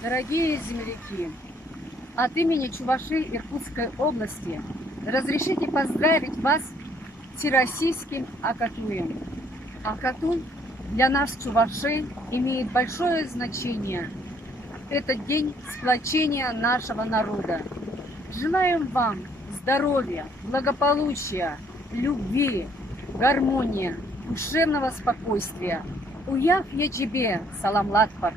Дорогие земляки, от имени Чуваши Иркутской области разрешите поздравить вас с Всероссийским Акатуем. Акатуй для нас, чувашей, имеет большое значение. Это день сплочения нашего народа. Желаем вам здоровья, благополучия, любви, гармонии, душевного спокойствия. Уяв я тебе, саламлатпар.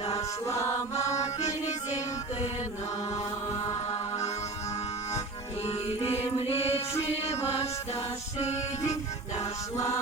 Ташлама перезенькена, Илем речи ваша шиди, дошла